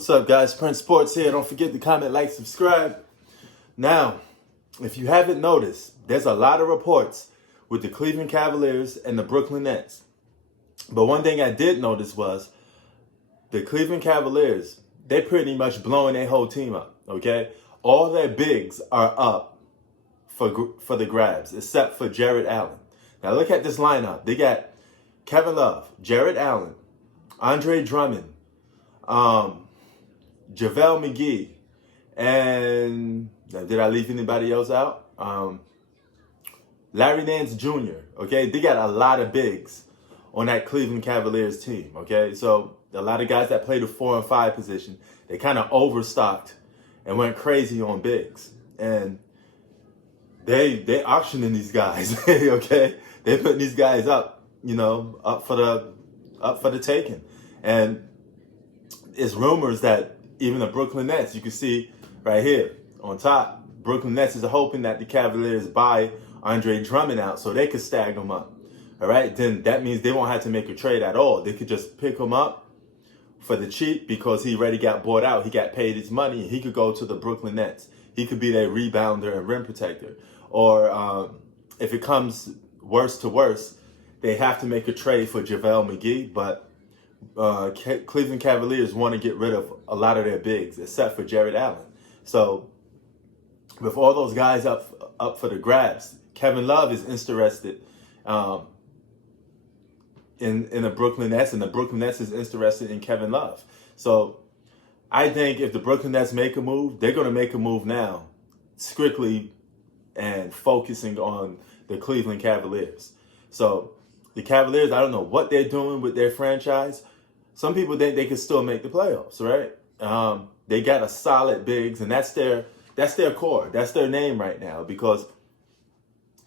What's up, guys? Prince Sports here. Don't forget to comment, like, subscribe. Now, if you haven't noticed, there's a lot of reports with the Cleveland Cavaliers and the Brooklyn Nets. But one thing I did notice was the Cleveland Cavaliers, they're pretty much blowing their whole team up, okay? All their bigs are up for the grabs, except for Jared Allen. Now, look at this lineup. They got Kevin Love, Jared Allen, Andre Drummond, JaVale McGee, and did I leave anybody else out? Larry Nance Jr., okay? They got a lot of bigs on that Cleveland Cavaliers team, okay? So a lot of guys that play the 4 and 5 position, they kind of overstocked and went crazy on bigs. And they auctioning these guys, okay? They putting these guys up, up for the taking. And it's rumors that even the Brooklyn Nets, you can see right here on top, Brooklyn Nets is hoping that the Cavaliers buy Andre Drummond out so they could stag him up. All right, then that means they won't have to make a trade at all. They could just pick him up for the cheap because he already got bought out. He got paid his money, and he could go to the Brooklyn Nets. He could be their rebounder and rim protector. Or if it comes worse to worse, they have to make a trade for JaVale McGee, but Cleveland Cavaliers want to get rid of a lot of their bigs, except for Jared Allen. So with all those guys up for the grabs, Kevin Love is interested in the Brooklyn Nets, and the Brooklyn Nets is interested in Kevin Love. So I think if the Brooklyn Nets make a move, they're going to make a move now, strictly and focusing on the Cleveland Cavaliers. So the Cavaliers, I don't know what they're doing with their franchise. Some people think they can still make the playoffs, right? They got a solid bigs, and that's their core. That's their name right now, because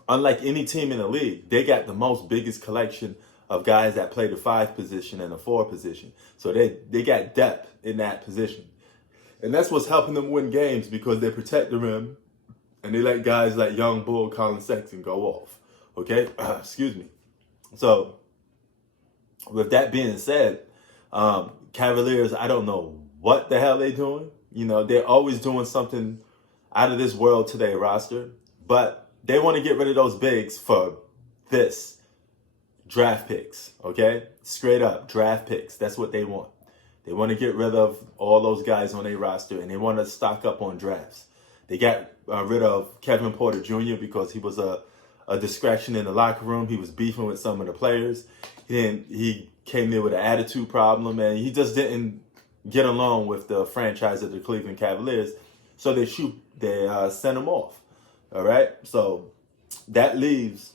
unlike any team in the league, they got the most biggest collection of guys that play the 5 position and the 4 position. So they got depth in that position. And that's what's helping them win games, because they protect the rim and they let guys like young bull Colin Sexton go off. Okay? Excuse me. So with that being said, Cavaliers, I don't know what the hell they're doing. They're always doing something out of this world to their roster, but they want to get rid of those bigs for this draft picks, okay? Straight up draft picks. That's what they want. They want to get rid of all those guys on their roster, and they want to stock up on drafts. They got rid of Kevin Porter Jr. because he was a distraction in the locker room. He was beefing with some of the players. He came there with an attitude problem, and he just didn't get along with the franchise of the Cleveland Cavaliers. So they sent him off. All right. So that leaves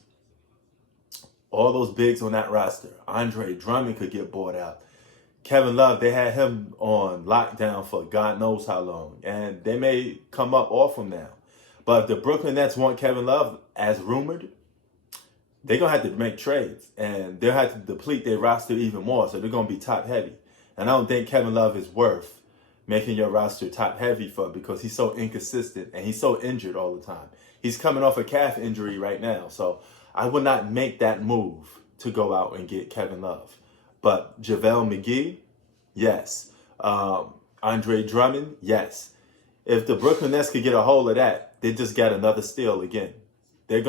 all those bigs on that roster. Andre Drummond could get bought out. Kevin Love, they had him on lockdown for God knows how long, and they may come up off him now. But if the Brooklyn Nets want Kevin Love, as rumored, they're going to have to make trades, and they'll have to deplete their roster even more, so they're going to be top heavy. And I don't think Kevin Love is worth making your roster top heavy for, because he's so inconsistent and he's so injured all the time. He's coming off a calf injury right now, so I would not make that move to go out and get Kevin Love. But JaVale McGee, yes. Andre Drummond, yes. If the Brooklyn Nets could get a hold of that, they just got another steal again. They're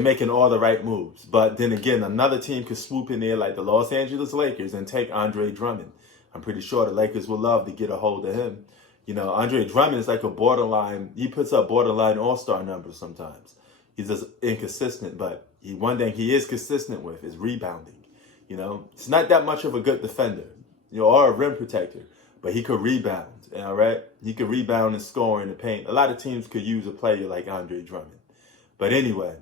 making all the right moves. But then again, another team could swoop in there like the Los Angeles Lakers and take Andre Drummond. I'm pretty sure the Lakers would love to get a hold of him. Andre Drummond is like a borderline. He puts up borderline all-star numbers sometimes. He's just inconsistent, but one thing he is consistent with is rebounding. It's not that much of a good defender, or a rim protector, but he could rebound, all right? He could rebound and score in the paint. A lot of teams could use a player like Andre Drummond. But anyway,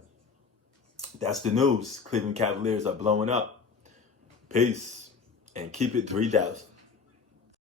that's the news. Cleveland Cavaliers are blowing up. Peace, and keep it 3,000.